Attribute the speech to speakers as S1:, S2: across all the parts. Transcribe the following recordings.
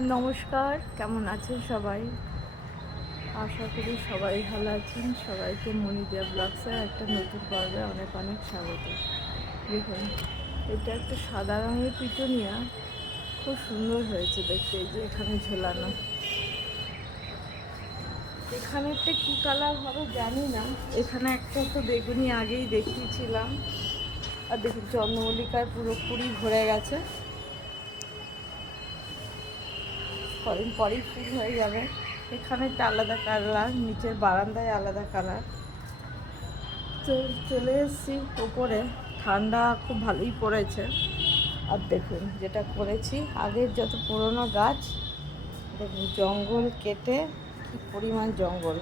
S1: নমস্কার, কেমন আছেন সবাই? আশা করি সবাই ভালো আছেন। সবাইকে মনিদিয়া ব্লগসের একটা নতুন পর্বে অনেক অনেক স্বাগত। দেখুন, এটা একটা সাদা রঙের পিটুনিয়া। খুব সুন্দর হয়েছে দেখতে যে এখানে ঝোলানো। এখানেতে কী কালার হবে জানি না। এখানে একটা তো বেগুনি আগেই দেখিয়েছিলাম। আর দেখুন চন্দ্রমল্লিকায় পুরোপুরি ভরে গেছে। কদিন পরেই ফুল হয়ে যাবে। এখানে একটা আলাদা কালার নিচের বারান্দায় আলাদা কালার তো চলে এসেছি ওপরে ঠান্ডা খুব ভালোই পড়েছে। আর দেখুন যেটা করেছি, আগের যত পুরনো গাছ, দেখুন জঙ্গল কেটে কি পরিমাণ জঙ্গল।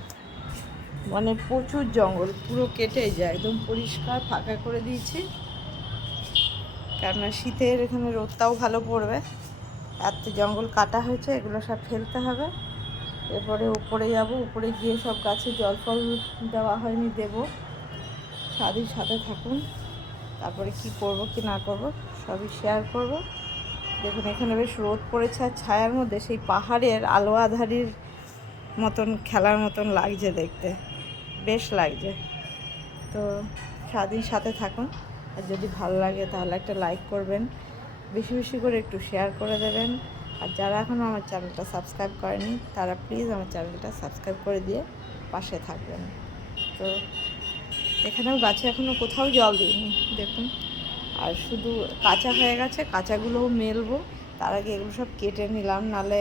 S1: মানে প্রচুর জঙ্গল, পুরো কেটে যায় একদম পরিষ্কার ফাঁকা করে দিয়েছি। কেননা শীতের এখানে রোদটাও ভালো পড়বে। এত জঙ্গল কাটা হয়েছে, এগুলো সব ফেলতে হবে। এরপরে উপরে যাব, উপরে গিয়ে সব গাছে জল ফল দেওয়া হয়নি, দেবো। সারাদিন সাথে থাকুন। তারপরে কি করব, কি না করব, সবই শেয়ার করব। দেখুন, এখানে বেশ রোদ পড়েছে আর ছায়ার মধ্যে সেই পাহাড়ের আলো আধারির মতন, খেলার মতন লাগছে দেখতে। বেশ লাগছে। তো সারাদিন সাথে থাকুন। আর যদি ভালো লাগে তাহলে একটা লাইক করবেন। বেশি বেশি করে একটু শেয়ার করে দেবেন। আর যারা এখনও আমার চ্যানেলটা সাবস্ক্রাইব করেনি, তারা প্লিজ আমার চ্যানেলটা সাবস্ক্রাইব করে দিয়ে পাশে থাকবেন। তো এখানেও গাছে এখনও কোথাও জল দিইনি, দেখুন। আর শুধু কাঁচা হয়ে গেছে, কাঁচাগুলোও মেলবো। তার আগে এগুলো সব কেটে নিলাম, নালে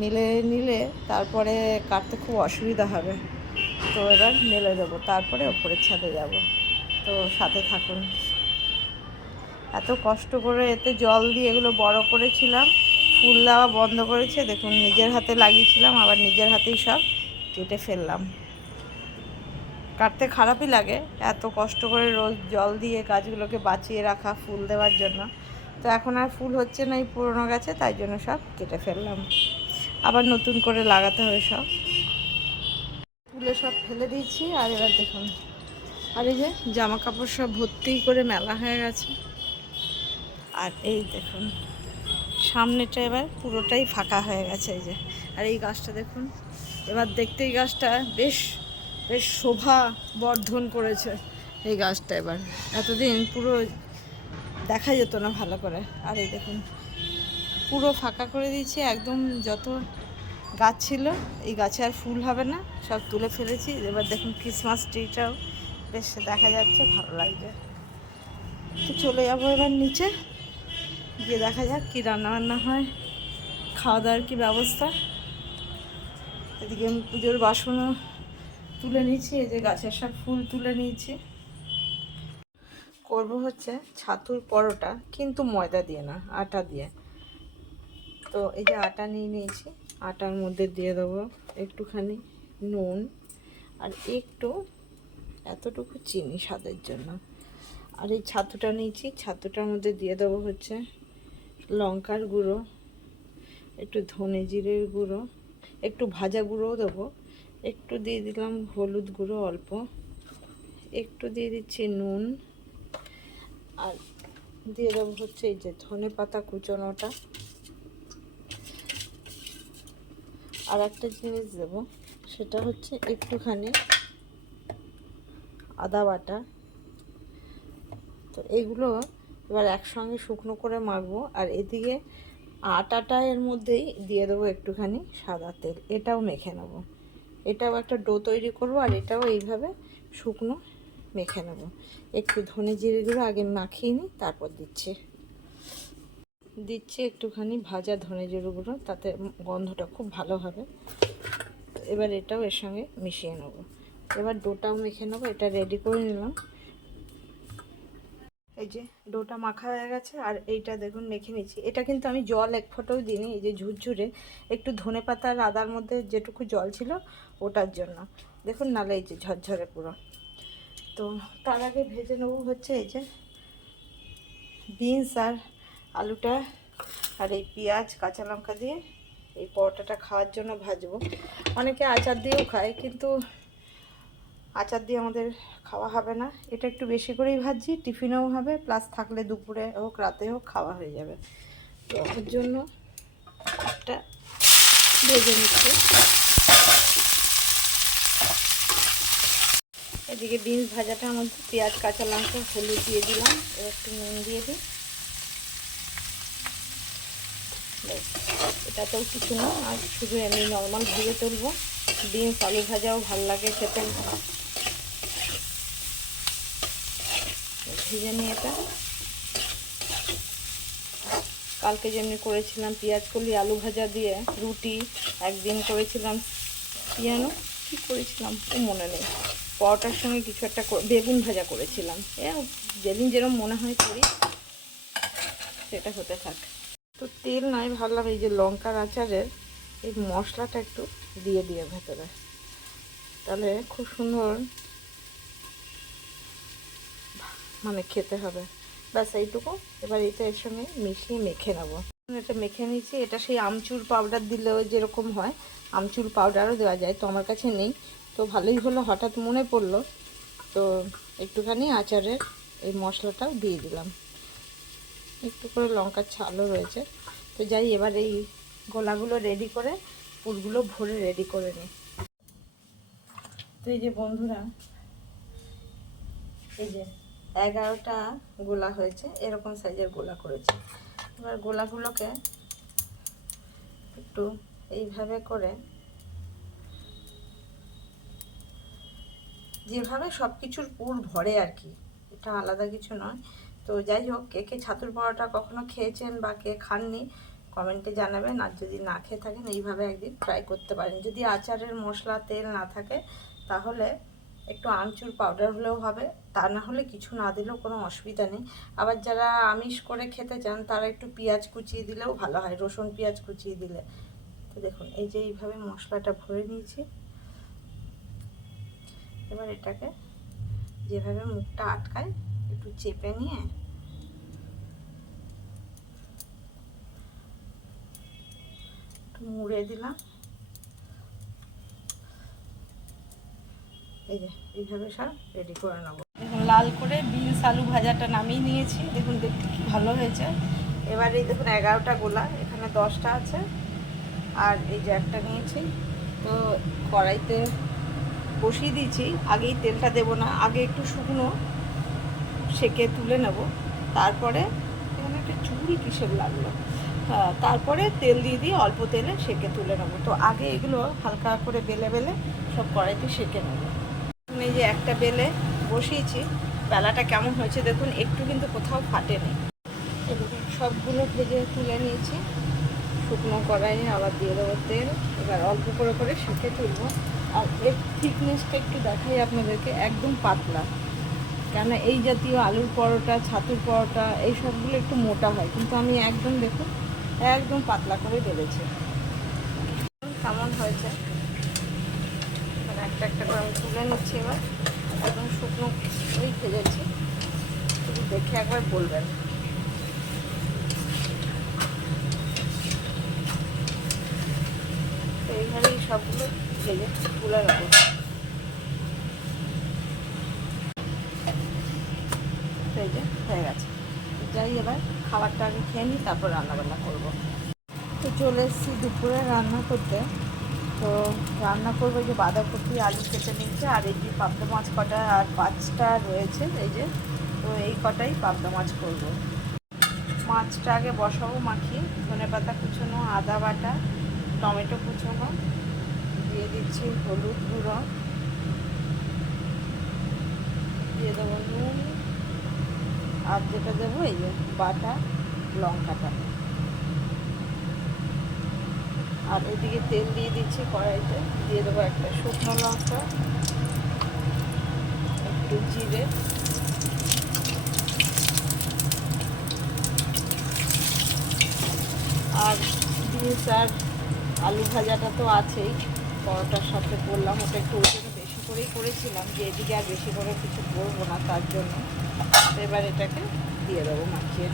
S1: মিলে নিলে তারপরে কাটতে খুব অসুবিধা হবে। তো এবার মেলে দেবো, তারপরে ওপরের ছাদে যাব। তো সাথে থাকুন। এত কষ্ট করে এতে জল দিয়ে এগুলো বড় করেছিলাম। ফুল দেওয়া বন্ধ করেছে। দেখুন, নিজের হাতে লাগিয়েছিলাম, আবার নিজের হাতেই সব কেটে ফেললাম। কাটতে খারাপই লাগে। এত কষ্ট করে রোজ জল দিয়ে গাছগুলোকে বাঁচিয়ে রাখা, ফুল দেওয়ার জন্য। তো এখন আর ফুল হচ্ছে না এই পুরোনো গাছে, তাই জন্য সব কেটে ফেললাম। আবার নতুন করে লাগাতে হবে সব। ফুলে সব ফেলে দিয়েছি, আর এবার দেখুন। আর এই যে জামা কাপড় সব ভর্তি করে মেলা হয়ে গেছে। আর এই দেখুন, সামনেটা এবার পুরোটাই ফাঁকা হয়ে গেছে এই যে। আর এই গাছটা দেখুন, এবার দেখতে এই গাছটা বেশ বেশ শোভা বর্ধন করেছে এই গাছটা এবার। এতদিন পুরো দেখা যেত না ভালো করে। আর এই দেখুন, পুরো ফাঁকা করে দিয়েছি, একদম যত গাছ ছিল, এই গাছে আর ফুল হবে না, সব তুলে ফেলেছি। এবার দেখুন ক্রিসমাস ট্রিটাও বেশ দেখা যাচ্ছে, ভালো লাগছে। তো চলে যাব এবার নিচে। গিয়ে দেখা যাক কী রান্নাবান্না হয় খাওয়া দাওয়ার কী ব্যবস্থা। এদিকে আমি পুজোর বাসনও তুলে নিয়েছি, এই যে গাছের সব ফুল তুলে নিয়েছি। করব হচ্ছে ছাতুর পরোটা, কিন্তু ময়দা দিয়ে না, আটা দিয়ে। তো এই যে আটা নিয়ে নিয়েছি, আটার মধ্যে দিয়ে দেবো একটুখানি নুন আর একটু এতটুকু চিনি স্বাদের জন্য। আর এই ছাতুটা নিয়েছি, ছাতুটার মধ্যে দিয়ে দেবো হচ্ছে লঙ্কার গুঁড়ো, একটু ধনে জিরের গুঁড়ো, একটু ভাজা গুঁড়োও দেবো। একটু দিয়ে দিলাম হলুদ গুঁড়ো অল্প। একটু দিয়ে দিচ্ছি নুন। আর দিয়ে দেবো হচ্ছে এই যে ধনে পাতা কুচোনোটা। আর একটা জিনিস দেবো, সেটা হচ্ছে একটুখানি আদা বাটা। তো এগুলো এবার একসঙ্গে শুকনো করে মাখবো। আর এদিকে আটাটা এর মধ্যেই দিয়ে দেবো একটুখানি সাদা তেল। এটাও মেখে নেব। এটাও একটা ডো তৈরি করব আর এটাও এইভাবে শুকনো মেখে নেব। একটু ধনে জিরে গুঁড়ো আগে মাখিয়ে নিই, তারপর দিচ্ছি। দিচ্ছি একটুখানি ভাজা ধনে গুঁড়ো, তাতে গন্ধটা খুব ভালো হবে। এবার এটাও এর সঙ্গে মিশিয়ে নেব। এবার ডোটাও মেখে নেব, এটা রেডি করে নিলাম। এই যে ডোটা মাখা হয়ে গেছে, আর এইটা দেখুন মেখে নিচ্ছি। এটা কিন্তু আমি জল এক ফোঁটাও দিইনি, এই যে ঝুরঝুরে, একটু ধনে পাতা আর আদার মধ্যে যেটুকু জল ছিল ওটার জন্য। দেখুন নালে এই যে ঝরঝরে পুরো। তো তার আগে ভেজে নেব হচ্ছে এই যে বিনস আর আলুটা, আর এই পেঁয়াজ, কাঁচা লঙ্কা দিয়ে এই পরোটাটা খাওয়ার জন্য ভাজবো। অনেকে আচার দিয়েও খায়, কিন্তু আচার দিয়ে আমাদের খাওয়া হবে না। এটা একটু বেশি করেই ভাজি টিফিনেও হবে প্লাস থাকলে দুপুরে হোক, রাতে হোক, খাওয়া হয়ে যাবে। তো ওর জন্য একটা ভেজে নিচ্ছি। এদিকে বিনস ভাজাটা মধ্যে পেঁয়াজ, কাঁচা লঙ্কা, হলুদ দিয়ে দিলাম। একটু নুন দিয়ে দিই। এটা তো কিছু না, আর শুধু এমনি নর্মাল ভেজে তুলবো। বিনস আলু ভাজাও ভালো লাগে খেতে। ভেজে নিয়ে এটা। কালকে যেমনি করেছিলাম পেঁয়াজ কলি, আলু ভাজা দিয়ে রুটি, একদিন করেছিলাম পিয়ানো। কি করেছিলাম? ও মনে নেই। পরোটার সঙ্গে কিছু একটা বেগুন ভাজা করেছিলাম। এ যেদিন যেরকম মনে হয় করি, সেটা হতে থাক। তো তেল নয় ভাবলাম এই যে লঙ্কার আচারের, এই মশলাটা একটু দিয়ে দিয়ে ভেতরে। তাহলে খুব সুন্দর মানে খেতে হবে। ব্যাস, এইটুকু। এবার এটা এর সঙ্গে মিশিয়ে মেখে নেব। এটা মেখে নিয়েছি। এটা সেই আমচুর পাউডার দিলেও যেরকম হয়, আমচুর পাউডারও দেওয়া যায়। তো আমার কাছে নেই। তো ভালোই হলো, হঠাৎ মনে পড়ল। তো একটুখানি আচারের এই মশলাটাও দিয়ে দিলাম। একটু করে লঙ্কার ছালও রয়েছে। তো যাই, এবার এই গোলাগুলো রেডি করে পুরগুলো ভরে রেডি করে নিই তো এই যে বন্ধুরা, এই যে এগারোটা গোলা হয়েছে, এরকম সাইজের গোলা করেছি। এবার গোলাগুলোকে একটু এইভাবে করে যেভাবে সব কিছুর পুর ভরে আর কি, এটা আলাদা কিছু নয়। তো যাই হোক, কে কে ছাতুর পরোটা কখনো খেয়েছেন বা কে খাননি কমেন্টে জানাবেন আর যদি না খেয়ে থাকেন, এইভাবে একদিন ট্রাই করতে পারেন। যদি আচারের মশলা, তেল না থাকে, তাহলে একটু আমচুর পাউডার হলেও হবে। তা না হলে কিছু না দিলেও কোনো অসুবিধা নেই। আবার যারা আমিষ করে খেতে চান, তারা একটু পেঁয়াজ কুচিয়ে দিলেও ভালো হয়, রসুন পেঁয়াজ কুচিয়ে দিলে। তো দেখুন, এই যে এইভাবে মশলাটা ভরে নিয়েছি। এবার এটাকে যেভাবে মুখটা আটকায়, একটু চেপে নিয়ে একটু মুড়ে দিলাম। এই যে এইভাবে সব রেডি করে নেব। দেখুন লাল করে বিনস আলু ভাজাটা নামিয়ে নিয়েছি। দেখুন দেখতে কি ভালো হয়েছে। এবার এই দেখুন এগারোটা গোলা এখানে দশটা আছে। আর এই যে একটা নিয়েছি। তো কড়াইতে বসিয়ে দিয়েছি। আগেই তেলটা দেবো না আগে একটু শুকনো সেকে তুলে নেব। তারপরে এখানে একটা চুড়ি কিসের লাগল? তারপরে তেল দিয়ে দিয়ে অল্প তেলে সেকে তুলে নেব। তো আগে এগুলো হালকা করে বেলে বেলে সব কড়াইতে সেকে নেব। এই যে একটা বেলে বসিয়েছি, বেলাটা কেমন হয়েছে দেখুন, একটু কিন্তু কোথাও ফাটেনি সবগুলো ভেজে তুলে নিয়েছি। শুকনো কড়াইয়ে আবার দিয়ে দেবো তেল, এবার অল্প করে করে সেকে তুলবো। আর এর থিকনেসটা একটু দেখাই আপনাদেরকে, একদম পাতলা। কেন এই জাতীয় আলুর পরোটা, ছাতুর পরোটা, এই সবগুলো একটু মোটা হয়। কিন্তু আমি একদম দেখুন একদম পাতলা করে বেলেছি। কেমন হয়েছে? মানে একটা একটা করে আমি তুলে নিচ্ছি এবার। একদম শুকনো করেই ভেজেছি। শুধু দেখে একবার বলবেন। এইভাবেই সবগুলো ভেজে তুলে যে হয়ে গেছে। যাই এবার খাবারটা আগে খেয়ে নিই, তারপর রান্নাবান্না করব। তো চলে এসেছি দুপুরে রান্না করতে। তো রান্না করব যে বাঁধাকপি, আলু কেটে নিচ্ছে আর এই যে পাবদা মাছ কটা আর পাঁচটা রয়েছে, এই যে। তো এই কটাই পাবদা মাছ করব। মাছটা আগে বসাবো, মাখিয়ে, ধনে পাতা কুচোনো, আদা বাটা, টমেটো কুচোনো, দিয়ে দিচ্ছি হলুদ গুঁড়ো দিয়ে দেবো নুন আর যেটা দেবো, এই যে বাটা, লঙ্কাটা। আর এদিকে তেল দিয়ে দিচ্ছি কড়াইতে। দিয়ে দেবো একটা শুকনো লঙ্কা, একটু জিরে। আর দিয়ে আর আলু ভাজাটা তো আছেই। পরোটার সাথে করলাম ওটা একটু ওই জন্য বেশি করেই করেছিলাম, যে এদিকে আর বেশি করে কিছু করব না তার জন্য। এবার এটাকে দিয়ে দেবো মাখিয়ে।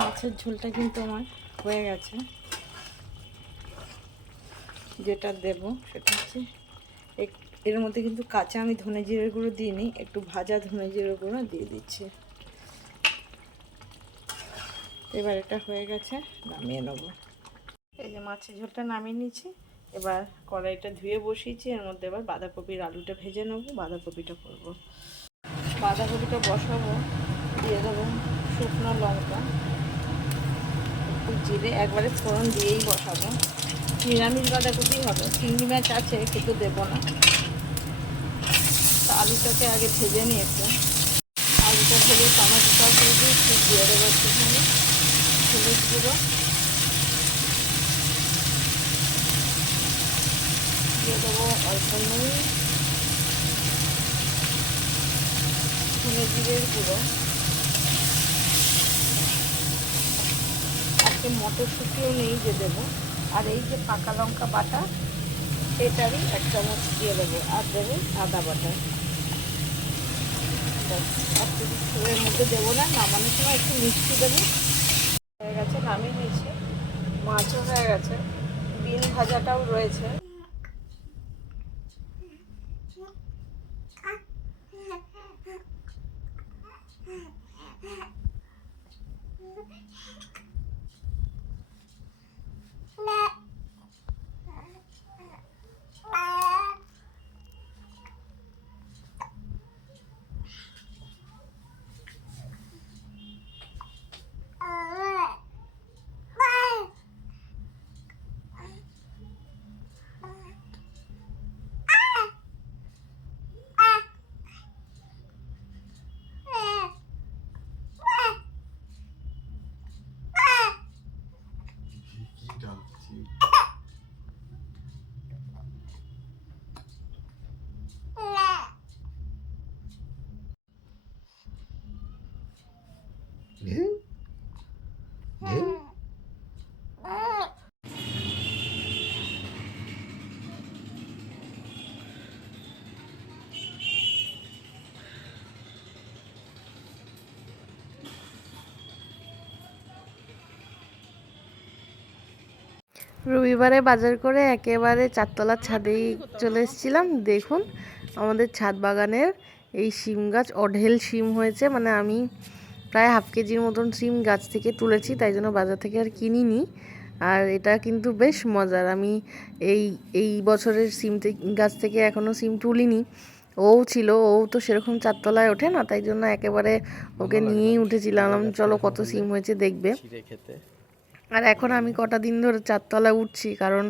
S1: মাছের ঝোলটা কিন্তু আমার হয়ে গেছে। যেটা দেব সেটা হচ্ছে এর মধ্যে কিন্তু কাঁচা আমি ধনে জিরের গুঁড়ো দিইনি, একটু ভাজা ধনে জিরের গুঁড়ো দিয়ে দিচ্ছি। এবার এটা হয়ে গেছে, নামিয়ে নেব। এই যে মাছের ঝোলটা নামিয়ে নিয়েছি, এবার কড়াইটা ধুয়ে বসিয়েছি, এর মধ্যে এবার বাঁধাকপির আলুটা ভেজে নেব, বাঁধাকপিটা করব। বাঁধাকপিটা বসাবো, দিয়ে দেবো শুকনো লঙ্কা। একটু জিরে, একবারে ফোড়ন দিয়েই বসাবো। নিরামিষ বাঁধাকপি হবে, চিংড়ি মাছ আছে, কিন্তু দেবো না। আলুটাকে আগে ভেজে নিয়েছে। আলুটা ভেজে টমেটোটা দিয়ে দিয়েছি, দিয়ে দেবো একটুখানি। হলুদ গুঁড়ো। দিয়ে দেবো অল্প নুন। ধনে জিরের গুঁড়ো। আজকে মটরশুঁটিও নেই যে দেবো। আর এই যে পাকা লঙ্কা বাটা এটারই এক চামচ দিয়ে দেবো। আর দেবো আদা বাটা। আর মধ্যে দেবো না, নামানোর সময় একটু মিষ্টি দেবো। নামিয়ে নিয়েছি। মাছও হয়ে গেছে। বিন ভাজাটাও রয়েছে।
S2: রবিবারে বাজার করে একেবারে চারতলার ছাদেই চলে এসেছিলাম। দেখুন আমাদের ছাদ বাগানের এই শিম গাছ অঢেল শিম হয়েছে। মানে আমি প্রায় হাফ কেজির মতন শিম গাছ থেকে তুলেছি তাই জন্য বাজার থেকে আর কিনিনি। আর এটা কিন্তু বেশ মজার। আমি এই এই বছরের সিম থেকে গাছ থেকে এখনও সিম তুলিনি। ও ছিল ও তো সেরকম চারতলায় ওঠে না তাই জন্য একেবারে ওকে নিয়েই উঠেছিলাম। চলো কত সিম হয়েছে দেখবে।
S3: খেতে।
S2: আর এখন আমি কটা দিন ধরে চারতলায় উঠছি কারণ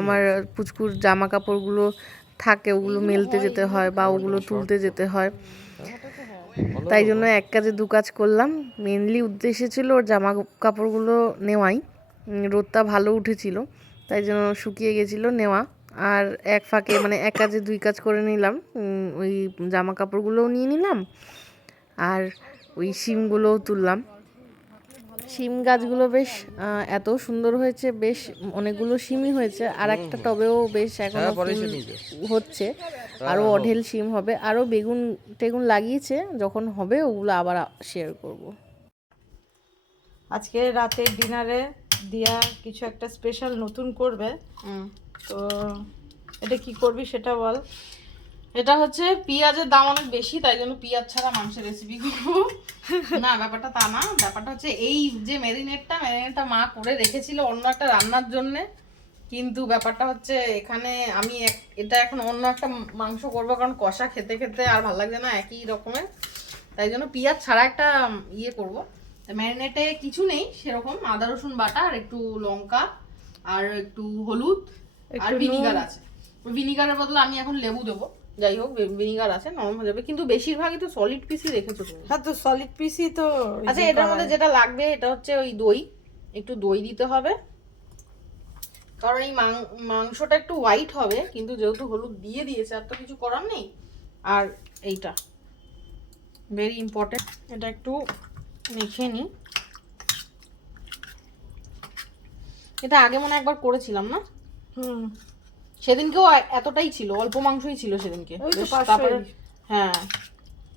S2: আমার পুচকুর জামা কাপড়গুলো থাকে ওগুলো মেলতে যেতে হয় বা ওগুলো তুলতে যেতে হয়। তাই জন্য এক কাজে দু কাজ করলাম। মেনলি উদ্দেশ্য ছিল ওর জামা কাপড়গুলো নেওয়াই রোদটা ভালো উঠেছিল তাই জন্য শুকিয়ে গেছিল নেওয়া। আর এক ফাঁকে মানে এক কাজে দুই কাজ করে নিলাম। ওই জামা কাপড়গুলোও নিয়ে নিলাম। আর ওই শিমগুলোও তুললাম। শিম গাছগুলো বেশ এত সুন্দর হয়েছে বেশ অনেকগুলো শিমই হয়েছে আর একটা টবেও বেশ এখনও ফুল হচ্ছে আরও অঢেল শিম হবে আরও বেগুন টেগুন লাগিয়েছে যখন হবে ওগুলো আবার শেয়ার করব।
S1: আজকে রাতে ডিনারে দিয়া কিছু একটা স্পেশাল নতুন করবে। তো এটা কি করবি সেটা বল।
S4: এটা হচ্ছে পেঁয়াজের দাম অনেক বেশি তাই জন্য পেঁয়াজ ছাড়া মাংসের রেসিপি করব। না ব্যাপারটা তা না ব্যাপারটা হচ্ছে এই যে ম্যারিনেটটা ম্যারিনেটটা মা করে রেখেছিল অন্য একটা রান্নার জন্য। কিন্তু ব্যাপারটা হচ্ছে এখানে আমি এটা এখন অন্য একটা মাংস করব কারণ কষা খেতে খেতে আর ভালো লাগছে না একই রকমের। তাই জন্য পেঁয়াজ ছাড়া একটা ইয়ে করব। ম্যারিনেটে কিছু নেই সেরকম আদা রসুন বাটা আর একটু লঙ্কা আর একটু হলুদ আর ভিনিগার আছে। ভিনিগারের বদলে আমি এখন লেবু দেবো। যাই হোক ভিনিগার আছে নরম হয়ে যাবে। কিন্তু বেশিরভাগই তো সলিড পিসই রেখেছো তুমি।
S1: হ্যাঁ তো সলিড পিসই তো
S4: আচ্ছা এটার মধ্যে যেটা লাগবে এটা হচ্ছে ওই দই। একটু দই দিতে হবে। কারণ এই মাংসটা একটু হোয়াইট হবে কিন্তু যেহেতু হলুদ দিয়ে দিয়েছে আর তো কিছু করার নেই। আর এইটা ভেরি ইম্পর্টেন্ট এটা একটু মেখে নিই। এটা আগে মনে একবার করেছিলাম না?
S1: হুম।
S4: সেদিনকেও এতটাই ছিল অল্প মাংসই ছিল সেদিনকে। তারপরে হ্যাঁ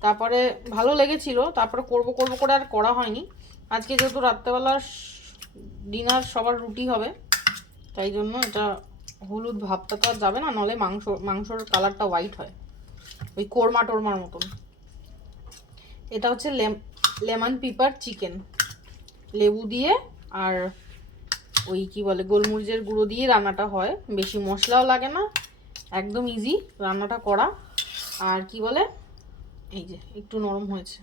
S4: তারপরে ভালো লেগেছিল তারপরে করব করব করে আর করা হয়নি। আজকে যেহেতু রাত্রেবেলা ডিনার সবার রুটি হবে তাই জন্য এটা হলুদ ভাবটা তো আর যাবে না নলে মাংস মাংসর কালারটা হোয়াইট হয়। ওই কোরমা টোরমার মতন। এটা হচ্ছে লেমন পিপার চিকেন। লেবু দিয়ে আর ওই কি বলে, গোলমরিচের গুঁড়ো দিয়ে রান্নাটা হয়। বেশি মশলাও লাগে না, একদম ইজি রান্নাটা করা। আর কি বলে, এই যে একটু নরম হয়েছে।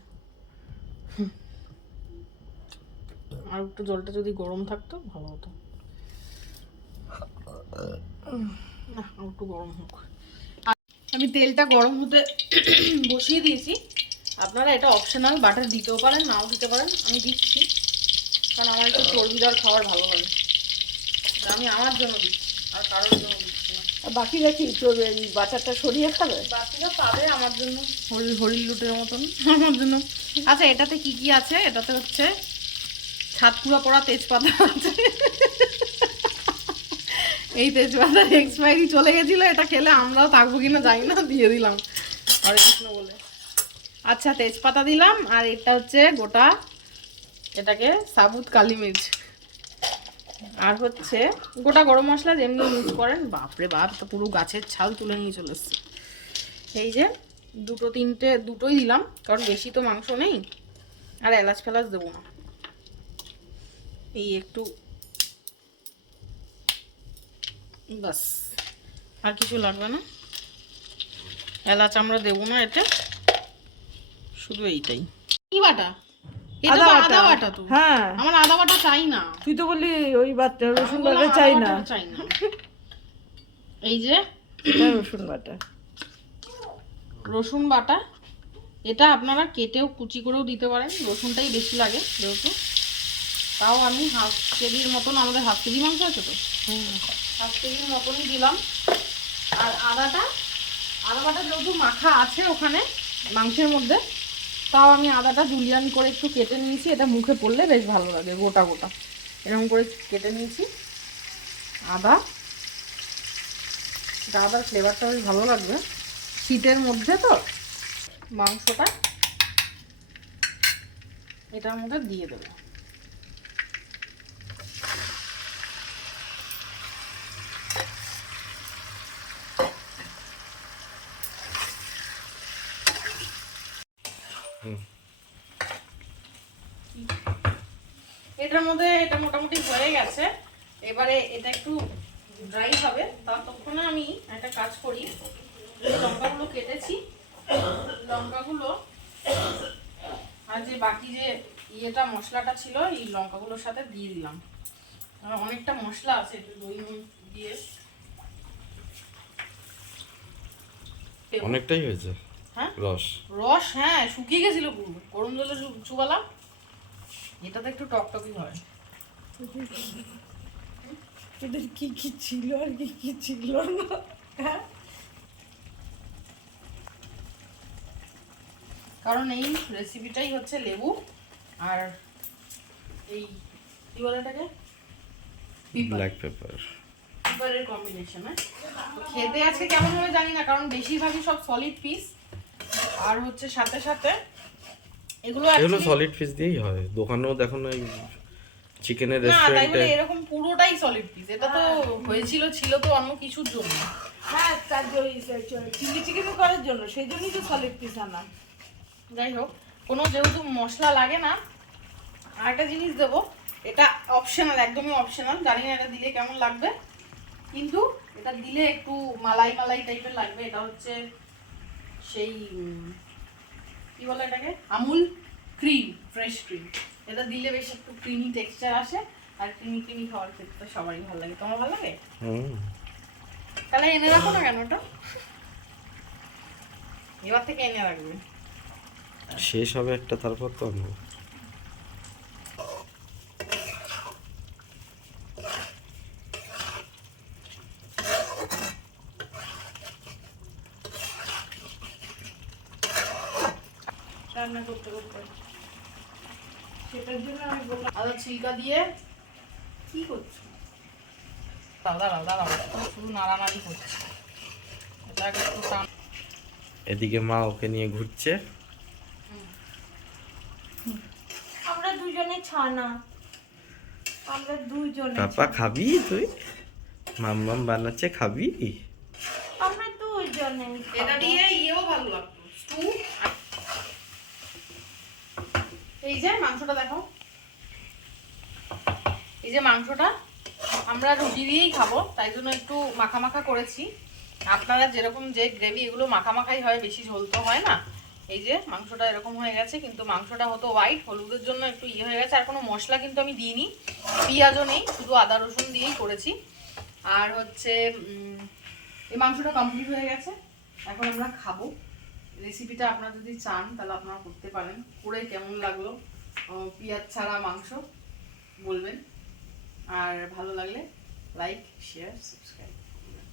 S4: আর একটু জলটা যদি গরম থাকতো, ভালো হতো। না একটু গরম হোক। আমি তেলটা গরম হতে বসিয়ে দিয়েছি। আপনারা এটা অপশনাল বাটার দিতেও পারেন, নাও দিতে পারেন, আমি দিচ্ছি। কারণ আমার একটু চর্বিদার খাবার ভালো লাগে। আমি আমার জন্য দিচ্ছি আর কারোর জন্য দিচ্ছি না।
S1: আর বাকিরা কি তোর এই বাটারটা সরিয়ে খাবে?
S4: বাকিরা পাবে আমার জন্য হরিল হরিল লুটের মতন। আমার জন্য। আচ্ছা এটাতে কি কি আছে? এটাতে হচ্ছে ছাতকুড়া পড়া তেজপাতা আছে। এই তেজপাতার এক্সপায়ারি চলে গেছিল এটা খেলে আমরাও থাকব কিনা জানি না দিয়ে দিলাম। হরে কৃষ্ণ বলে। আচ্ছা তেজপাতা দিলাম আর এটা হচ্ছে গোটা এটাকে সাবুত কালি মির্চ আর হচ্ছে গোটা গরম মশলা যেমনি ইউজ করেন, বাপরে বাপ, তো পুরো গাছের ছাল তুলে নিয়ে চলে এসছে। এই যে দুটো তিনটে, দুটোই দিলাম, কারণ বেশি তো মাংস নেই, আর এলাচ ফেলাচ দেবো না। এই একটু বাস আর কিছু লাগবে না। এলাচ আমরা দেবো না এতে, শুধু এইটাই। কি বাটা? আদা বাটা
S1: হ্যাঁ।
S4: আমার আদা বাটা চাই না।
S1: তুই তো বললি ওই বাটা রসুন বাটা চাই না।
S4: চাই না। এই যে
S1: রসুন বাটা।
S4: রসুন বাটা। এটা আপনারা কেটেও কুচি করেও দিতে পারেন। রসুনটাই বেশি লাগে যেহেতু। তাও আমি হাফ কেজির মতন আমাদের হাফ কেজি মাংস আছে তো। হাফ কেজির মতনই দিলাম। আর আদাটা আদা বাটা যেহেতু মাখা আছে ওখানে মাংসের মধ্যে তাও আমি আদাটা জুলিয়ান করে একটু কেটে নিয়েছি, এটা মুখে পড়লে বেশ ভালো লাগে, গোটা গোটা। এরকম করে কেটে নিয়েছি। আদা। এটা আদার ফ্লেভারটা বেশ ভালো লাগবে। শীতের মধ্যে তো মাংসটা এটার মধ্যে দিয়ে দেবো। এটার মধ্যে এটা মোটামুটি হয়ে গেছে। এবারে এটা একটু ড্রাই হবে। ততক্ষণে আমি একটা কাজ করি। লঙ্কাগুলো কেটেছি লঙ্কাগুলো আর যে বাকি যে ইয়েটা মশলাটা ছিল এই লঙ্কাগুলোর সাথে দিয়ে দিলাম। আর অনেকটা মশলা আছে একটু দই দিয়ে।
S3: অনেকটাই হয়েছে।
S4: হ্যাঁ?
S3: রস।
S4: রস হ্যাঁ শুকিয়ে গেছিল পুরো গরম জলে চুবালাম এটাতে একটু টকটকি হয়।
S1: এদের কি কি ছিল আর কি কি ছিল না? হ্যাঁ?
S4: কারণ এই রেসিপিটাই হচ্ছে লেবু আর এই কি বলে এটাকে?
S3: ব্ল্যাক পেপার
S4: পিঁপড়ের কম্বিনেশন হ্যাঁ? খেতে আজকে কেমন হবে জানি না কারণ বেশিরভাগই সব সলিড পিস আর হচ্ছে সাথে সাথে এগুলো
S3: এগুলো সলিড পিস দিয়েই হয়। দোকানেও দেখো না এই চিকেনের রেস্টুরেন্টে
S4: বলে এরকম পুরোটাই সলিড পিস এটা তো হয়েছিল ছিল তো অন্য কিছুর জন্য।
S1: হ্যাঁ তার ওই চিলি চিকেন করার জন্য সেই জন্যই তো সলিড পিস আনা।
S4: যাই হোক কোনো যেহেতু মশলা লাগে না আরেকটা জিনিস দেবো। এটা অপশনাল একদমই অপশনাল জানি না এটা দিলে কেমন লাগবে। কিন্তু এটা দিলে একটু মালাই মালাই টাইপের লাগবে। এটা হচ্ছে সেই কী বলে এটাকে? আমুল ক্রিম ফ্রেশ ক্রিম এটা দিলে বেশ একটু ক্রিমি টেক্সচার আসে আর ক্রিমি ক্রিমি খাওয়ার খেতে তো সবারই ভালো লাগে। তোমার ভালো লাগে?
S3: হুম।
S4: তাহলে এনে রাখো না কেন ওটা? এবার থেকে এনে রাখবে।
S3: শেষ হবে একটা তারপর তো আনব
S1: রান্না করতে করতে সেটার জন্য আমি বললাম
S4: আদা ছিলকা দিয়ে কি করছ দাদা দাদা দাদা শুধু নাড়ানাড়ি করছে এটাকে একটু টান
S3: এদিকে মা ওকে নিয়ে ঘুরছে।
S1: আমরা দুজনে ছানা। আমরা দুজনে
S3: পাপা খাবি তুই? মাম্মাম বানাচ্ছে খাবি?
S1: আমরা তো ওই জন্য
S4: এটা দিয়ে ইয়েও ভালো লাগতো স্টু এই যে মাংসটা দেখো। এই যে মাংসটা আমরা রুটি দিয়েই খাব, তাই জন্য একটু মাখা মাখা করেছি। আপনারা যেরকম যে গ্রেভি, এগুলো মাখা মাখাই হয়, বেশি ঝোল তো হয় না। এই যে মাংসটা এরকম হয়ে গেছে, কিন্তু মাংসটা হতো হোয়াইট হলুদের জন্য একটু ইয়ে হয়ে গেছে। আর কোনো মশলা কিন্তু আমি দিইনি, পেঁয়াজও নেই, শুধু আদা, রসুন দিয়েই করেছি। আর হচ্ছে এই মাংসটা কমপ্লিট হয়ে গেছে, এখন আমরা খাব। রেসিপিটা আপনারা যদি চান, তাহলে আপনারা করতে পারেন। করে কেমন লাগল? পেঁয়াজ ছাড়া মাংস বলবেন। আর ভালো লাগলে লাইক শেয়ার সাবস্ক্রাইব করবেন।